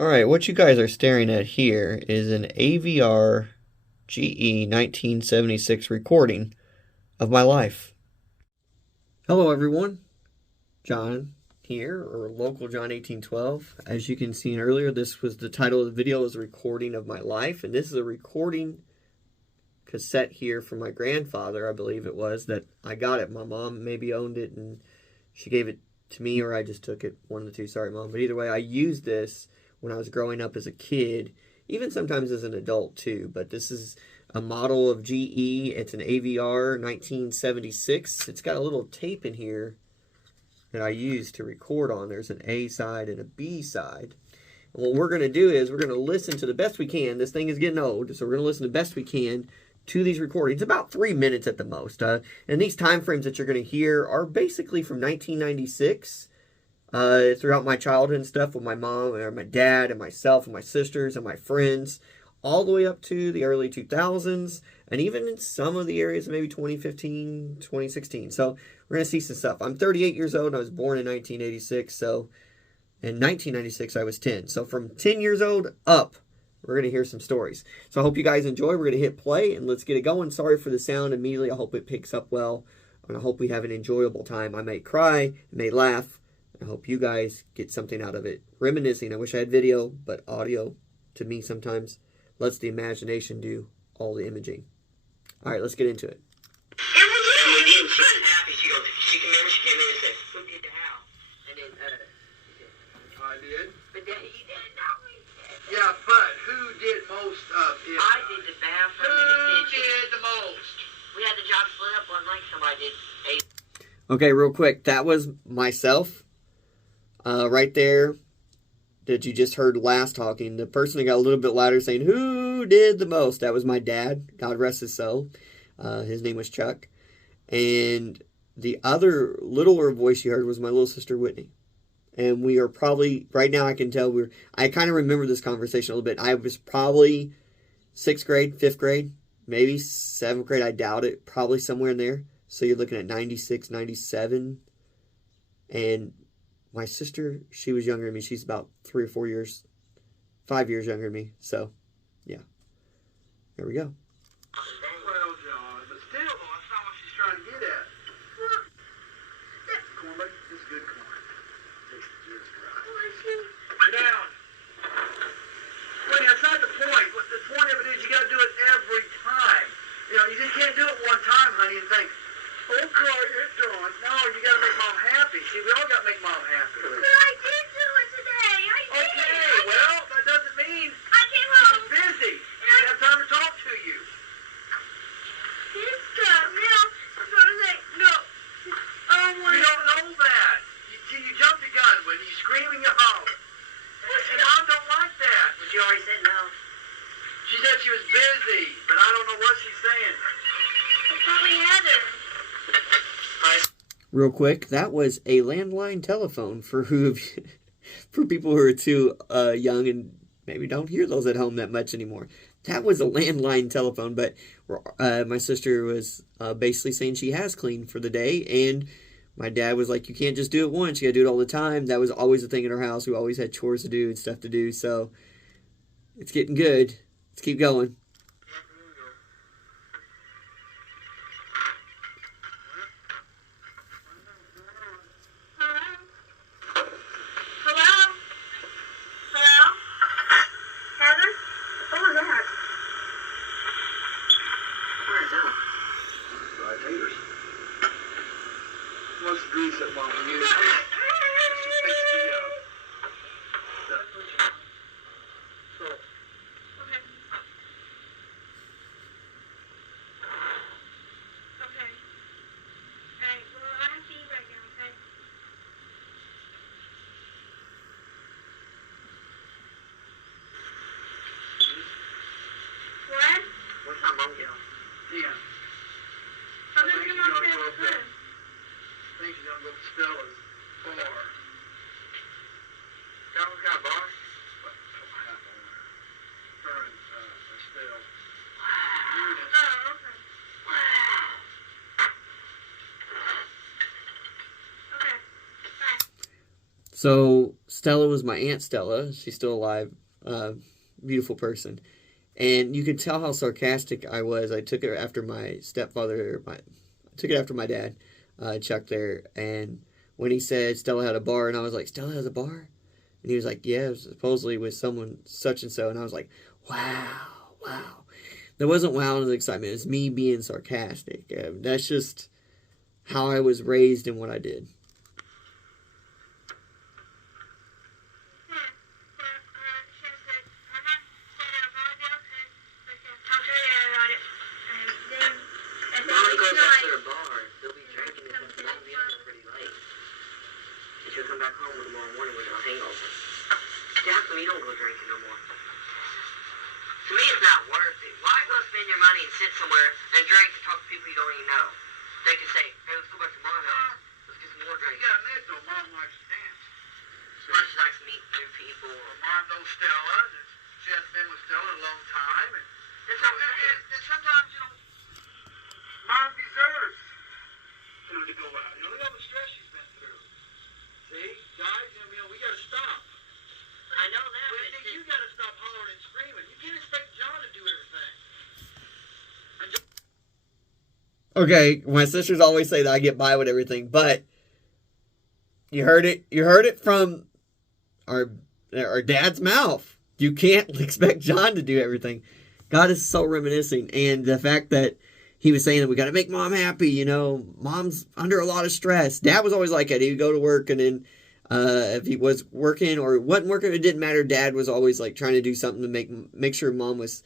Alright, what you guys are staring at here is an AVR GE 1976 recording of my life. Hello everyone, John here, or local John 1812. As you can see earlier, this was the title of the video, is a recording of my life, and this is a recording cassette here from my grandfather, I believe it was, that I got it. My mom maybe owned it and she gave it to me, or I just took it, one of the two, sorry mom. But either way, I used this when I was growing up as a kid, even sometimes as an adult too. But this is a model of GE. It's an AVR 1976. It's got a little tape in here that I used to record on. There's an A side and a B side. And what we're going to do is we're going to listen to the best we can. This thing is getting old, so we're going to listen the best we can to these recordings, about 3 minutes at the most. And these time frames that you're going to hear are basically from 1996 throughout my childhood and stuff, with my mom or my dad and myself and my sisters and my friends, all the way up to the early 2000s, and even in some of the areas maybe 2015, 2016. So we're going to see some stuff. I'm 38 years old. I was born in 1986. So in 1996, I was 10. So from 10 years old up, we're going to hear some stories. So I hope you guys enjoy. We're going to hit play and let's get it going. Sorry for the sound immediately. I hope it picks up well. And I hope we have an enjoyable time. I may cry, I may laugh. I hope you guys get something out of it. Reminiscing. I wish I had video, but audio, to me, sometimes lets the imagination do all the imaging. All right, let's get into it. She was happy. She came in and said, "Who did the house?" And then, I did. but then you didn't know me. Yeah, but who did most of it? I did the bathroom Who and the kitchen. did the most? We had the job split up one night. Somebody did 8. Okay, real quick. That was myself. Right there that you just heard last talking. The person that got a little bit louder saying, "Who did the most?" That was my dad. God rest his soul. His name was Chuck. And the other littler voice you heard was my little sister Whitney. And we are probably, right now I can tell I kind of remember this conversation a little bit. I was probably 6th grade, 5th grade, maybe 7th grade. I doubt it. Probably somewhere in there. So you're looking at 96, 97. And my sister, she was younger than me. She's about 3 or 4 years, 5 years younger than me. So, yeah. There we go. Well, John, but still, though, that's not what she's trying to get at. Corn, like, this is good corn. Tastes just right. Sit down. Wait, that's not the point. The point of it is you got to do it every time. You know, you just can't do it one time, honey, and think, okay, it's done. No, you got to make Mom happy. See, we all got to make Mom happy. But I did do it today. I did. Okay, well, that doesn't mean I came she's home. busy. She didn't have time to talk to you. This stuff. Now, I'm going to say, no. You don't know that. You jumped the gun when you scream and you holler. And Mom don't like that. But you already said no. She said she was busy, but I don't know what she's saying. I probably had her. Real quick, that was a landline telephone for for people who are too young and maybe don't hear those at home that much anymore. That was a landline telephone, but my sister was basically saying she has cleaned for the day, and my dad was like, you can't just do it once, you gotta do it all the time. That was always a thing in our house. We always had chores to do and stuff to do, so it's getting good. Let's keep going. What's the grease that Mom used? What's that monkey on? Yeah. I'm just going to go I think she's gonna go to Stella's bar. Got a bar? But half on her and Estelle. Oh, okay. Wow. Okay. Bye. So Stella was my Aunt Stella. She's still alive. Beautiful person. And you could tell how sarcastic I was. I took it after my stepfather, I took it after my dad, Chuck there. And when he said Stella had a bar, and I was like, Stella has a bar? And he was like, yeah, it was supposedly with someone such and so. And I was like, wow. That wasn't wow and excitement. It's me being sarcastic. That's just how I was raised and what I did. Mom goes out to the bar. They'll be drinking and stuff. Mom will be up pretty late. And she'll come back home tomorrow morning with a hangover. Dad, you don't go drinking no more. To me, it's not worth it. Why go spend your money and sit somewhere and drink and talk to people you don't even know? They can say, hey, let's go back to my house. Let's get some more drinks. You gotta admit, though, Mom likes to dance. Well, she likes to meet new people. Well, Mom knows Stella, and she hasn't been with Stella in a long time. And sometimes, you know, Mom deserves, you know, to go out. You know, look at all the stress she's been through. See? Guys, you know, we gotta stop. I know that, But you gotta stop hollering and screaming. You can't expect John to do everything. Okay, my sisters always say that I get by with everything, but you heard it from our dad's mouth. You can't expect John to do everything. God is so reminiscing, and the fact that he was saying that we got to make Mom happy, you know, Mom's under a lot of stress. Dad was always like that. He would go to work, and then if he was working or wasn't working, it didn't matter. Dad was always like trying to do something to make sure Mom was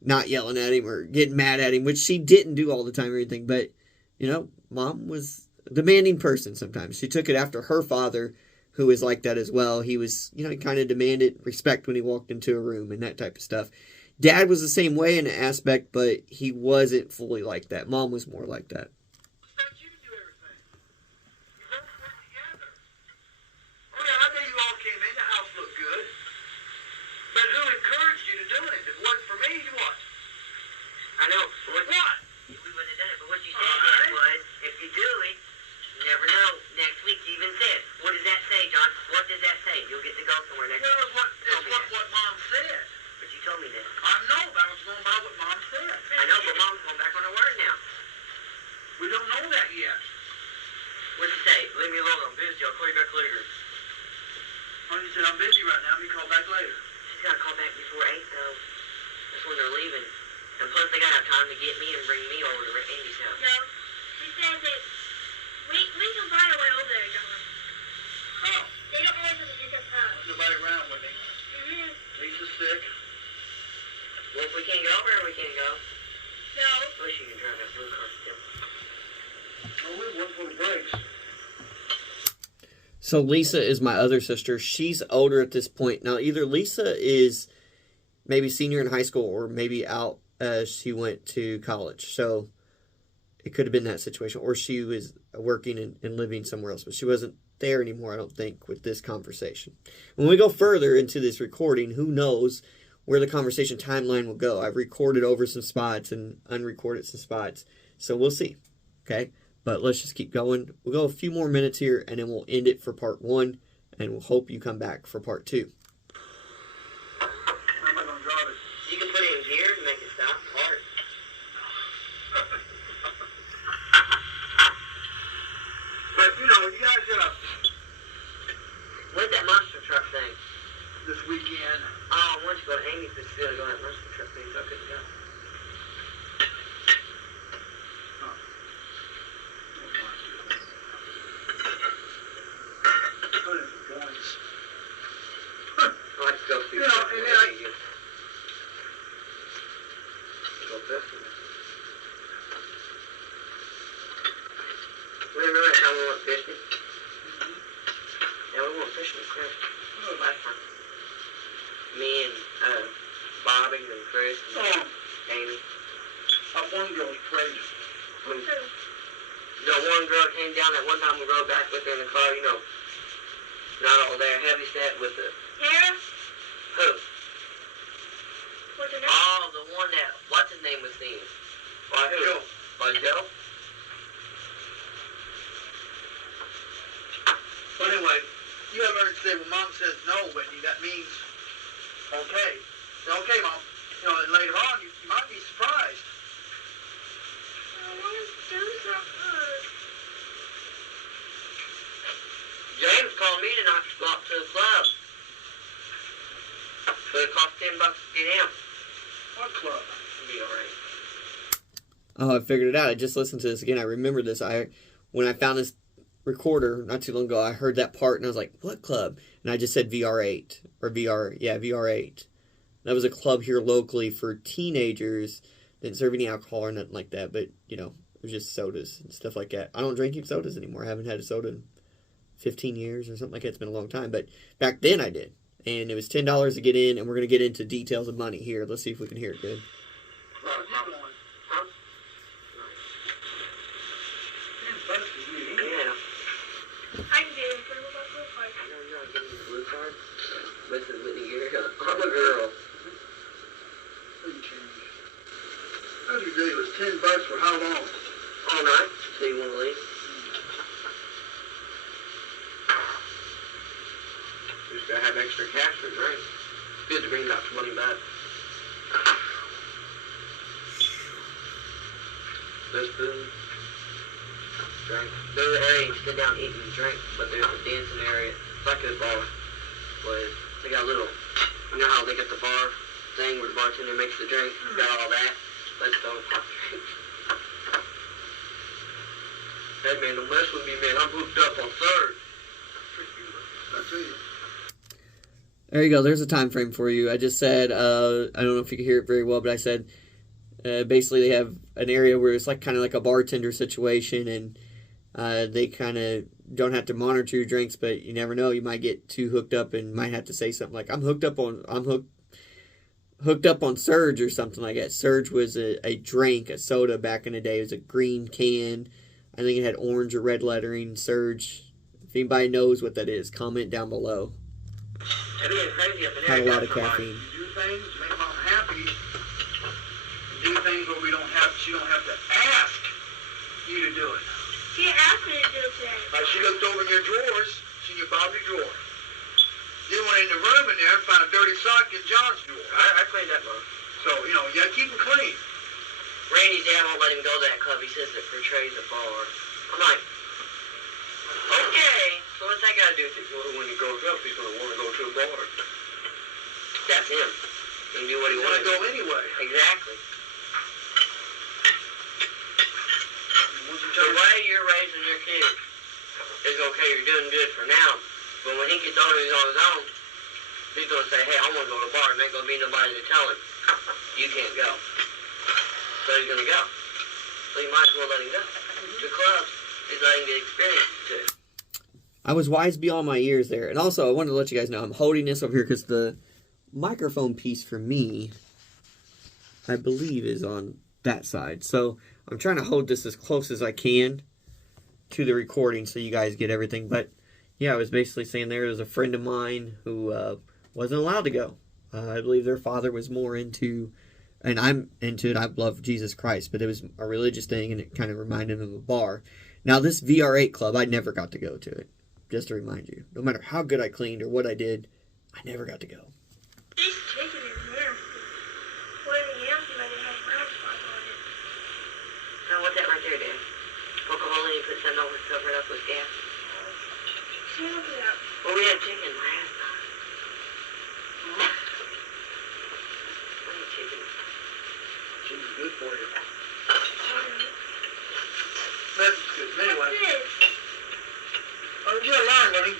not yelling at him or getting mad at him, which she didn't do all the time or anything. But, you know, Mom was a demanding person sometimes. She took it after her father, who was like that as well. He was, you know, he kind of demanded respect when he walked into a room and that type of stuff. Dad was the same way in an aspect, but he wasn't fully like that. Mom was more like that. Expect you to do everything. You both work together. Oh, yeah, I know you all came in. The house looked good. But who encouraged you to do it? If it wasn't for me, what? I know. What? We wouldn't have done it, but what you said Dad, was, if you do it, you never know. Next week you even said, what does that say, John? What does that say? You'll get to go somewhere next week. Well, it's what Mom said. But you told me that. I know, but I was going by what Mom said. I know, but Mom's going back on her word now. We don't know that yet. What'd you say? Leave me alone. I'm busy. I'll call you back later. Oh, you said, I'm busy right now. We call back later. She's got to call back before 8, though. That's when they're leaving. And plus, they got to have time to get me and bring me over to Andy's house. No, she said that we can find a way over there, John. How? They don't always have to do this house. Nobody around with me. Mm-hmm. Lisa's sick. Well, if we can't go over there, we can't go. No. At least you can drive that blue car still. Oh, we have one for the brakes. So Lisa is my other sister. She's older at this point. Now, either Lisa is maybe senior in high school or maybe out as she went to college. So it could have been that situation. Or she was working and living somewhere else. But she wasn't there anymore, I don't think, with this conversation. When we go further into this recording, who knows where the conversation timeline will go. I've recorded over some spots and unrecorded some spots. So we'll see. Okay? But let's just keep going. We'll go a few more minutes here, and then we'll end it for part 1, and we'll hope you come back for part 2. How am I going to drive it? You can put it in gear and make it stop hard. But, you know, you guys, When's that monster truck thing? this weekend, Oh, I want you to go to Amy's, but still go to that monster truck thing, so I couldn't go. I like to go through You know, and then Go fishing. Remember that time we went fishing? Yeah, we went fishing with Chris. Last time. Me and Bobby and Chris and Amy. that one girl's crazy. The one girl came down that one time we rode back with her in the car, you know, not all there, heavy set with the, Tara? who? What's her name? Oh, the one that, what's his name was seeing? By who? Joe. By Joe? But anyway, you have no, Whitney, that means okay. Say, okay, Mom. You know, and later on, you might be surprised. I want to do something. James called me tonight to go up to the club. But it cost $10 to get in. What club? It'll be alright. Oh, I figured it out. I just listened to this again. I remember this. When I found this recorder not too long ago, I heard that part and I was like, what club? And I just said VR8 or VR8. That was a club here locally for teenagers. Didn't serve any alcohol or nothing like that, but it was just sodas and stuff like that. I don't drink even sodas anymore. I haven't had a soda in 15 years or something like that. It's been a long time, but back then I did. And it was $10 to get in, and we're going to get into details of money here. Let's see if we can hear it good. I can get it for the blue card. No, you're not getting the blue card. Listen, Whitney, I'm a girl. How'd you do? It was $10 for how long? All night. So you want to leave? You just gotta have extra cash for drinks. It's good to bring about 20 bucks. There's food. Drink. There's an area you can sit down, eat, and drink, but there's a dancing area. It's like a bar. But they got a little, you know how they got the bar thing where the bartender makes the drink? Got all that. Let's go with hot drinks. Hey man, don't mess with me, man. I'm hooked up on third. I tell you. There you go. There's a time frame for you. I just said, I don't know if you can hear it very well, but I said, basically they have an area where it's like kind of like a bartender situation, and they kind of don't have to monitor your drinks, but you never know. You might get too hooked up and might have to say something like, I'm hooked up on Surge or something like that. Surge was a drink, a soda back in the day. It was a green can. I think it had orange or red lettering. Surge. If anybody knows what that is, comment down below. Had a lot of caffeine. You do things to make Mom happy. Do things where she don't have to ask you to do it. She asked me to do that. Like she looked over in your drawers, seen your Bobby drawer. You went in the room in there and found a dirty sock in John's drawer. I cleaned that, Mom. So, you gotta keep them clean. Randy's dad won't let him go to that club. He says it portrays a bar. I'm like, okay, so what's that got to do with it? Well, when he grows up, he's going to want to go to a bar. That's him. He can do what he He's wants. gonna go anyway. Exactly. Once you The tell him, way you're raising your kid is okay, you're doing good for now. But when he gets older, he's on his own, he's going to say, hey, I want to go to a bar, and there ain't going to be nobody to tell him, you can't go. So he's going to go. So you might as well let him go. The club is letting the experience too. I was wise beyond my years there. And also, I wanted to let you guys know, I'm holding this over here because the microphone piece for me, I believe, is on that side. So I'm trying to hold this as close as I can to the recording so you guys get everything. But yeah, I was basically saying there was a friend of mine who wasn't allowed to go. I believe their father was more into, and I'm into it, I love Jesus Christ, but it was a religious thing and it kind of reminded him of a bar. Now this VR8 club, I never got to go to it. Just to remind you, no matter how good I cleaned or what I did, I never got to go. This chicken is nasty. When it empty, but it has brown spots on it. Now what's that right there, Dan? Poke a hole in it, put something over it, cover it up with gas. Shut up. Well, we had chicken last night. I need chicken. chicken's good for you. What's That's good. Anyway, this? oh, you gotta learn, buddy.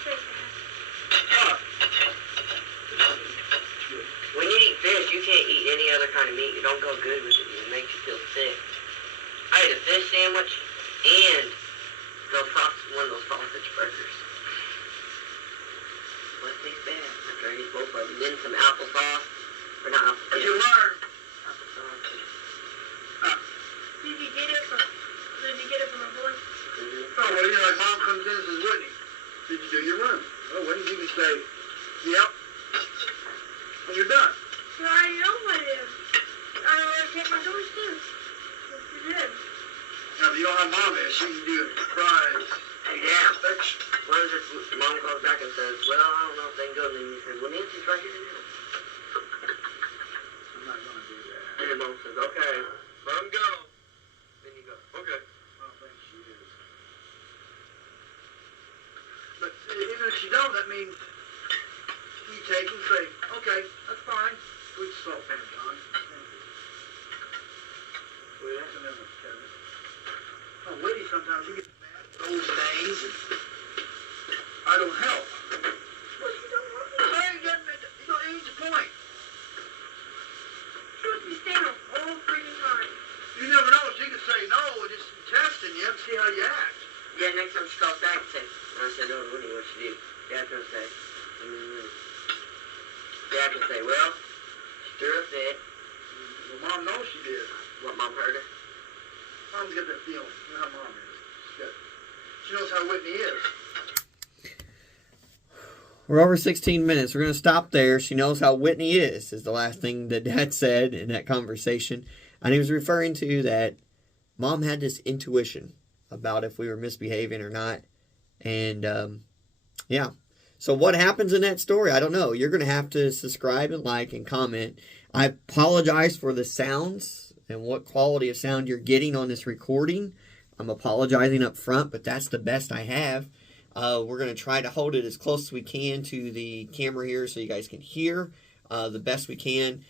Say that. Ah. When you eat fish, you can't eat any other kind of meat. You don't go good with it. It makes you feel sick. I ate a fish sandwich and one of those sausage burgers. What tastes bad? After I ate both of them. Then some applesauce. Or not applesauce. You learn. Applesauce. Did you get it from a boy? Mm-hmm. Oh, well, like Mom comes in and says, Whitney, did you do your room? Oh, Whitney, you can say, yep. And you're done. So I know what it is. I don't want to take my doors too. What's it is? Now, if you know how Mom is, she can do it surprise. Yeah. Perfection. What is it? Mom calls back and says, well, I don't know if they can go. And then he says, well, Nancy's right here now. I'm not going to do that. And then Mom says, okay, let him go. Then you go, okay. I don't think she is. But even if she don't, that means you take and say, okay, that's fine. Good stuff, John. Thank you. Well, yeah. And then Kevin. Oh, Whitty sometimes he gets mad at those days. I don't help. Well, she don't want me. I ain't getting it. You know, ain't the point. She wants me staying the whole freaking time. You never know. She could say no and just testing you and see how you act. Yeah, next time she calls back and says, and I said, no, Woody, what you do? Dad's going to say, Dad can say, well, she threw a fit. Well, Mom knows she did. What, Mom heard her? Mom's got that feeling. You know how Mom is. She knows how Whitney is. We're over 16 minutes. We're going to stop there. She knows how Whitney is the last thing that Dad said in that conversation. And he was referring to that Mom had this intuition about if we were misbehaving or not. And, yeah. So what happens in that story? I don't know. You're going to have to subscribe and like and comment. I apologize for the sounds and what quality of sound you're getting on this recording. I'm apologizing up front, but that's the best I have. We're going to try to hold it as close as we can to the camera here so you guys can hear the best we can.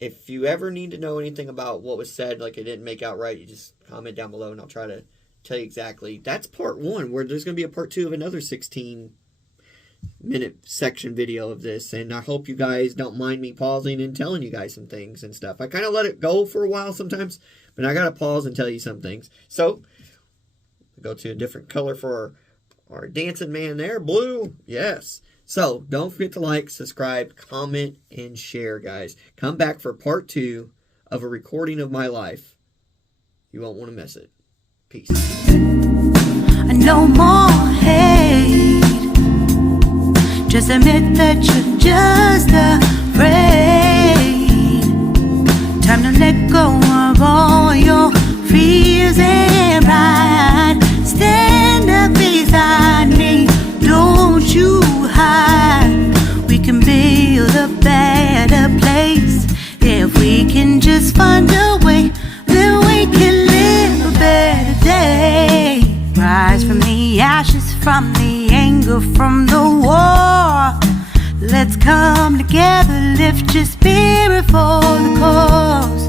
If you ever need to know anything about what was said, like it didn't make out right, you just comment down below and I'll try to tell you exactly. That's part 1, where there's going to be a part 2 of another 16-minute section video of this. And I hope you guys don't mind me pausing and telling you guys some things and stuff. I kind of let it go for a while sometimes, but I got to pause and tell you some things. So, go to a different color for our dancing man there. Blue. Yes. So, don't forget to like, subscribe, comment, and share, guys. Come back for part 2 of a recording of my life. You won't want to miss it. Peace. No more hate. Just admit that you're just afraid. Time to let go of all your fears and pride. Stand up beside me, don't you hide. We can build a better place. If we can just find a way, then we can live a better day. Rise from the ashes, from the anger, from the war. Let's come together, lift your spirit for the cause.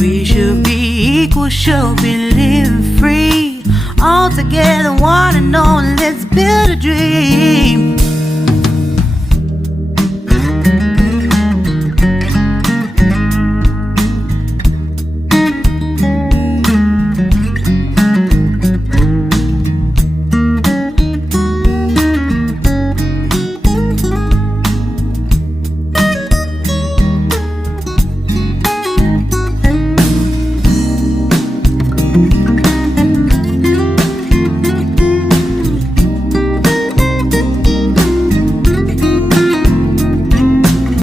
We should be equal, should be living free. All together, one and all, let's build a dream.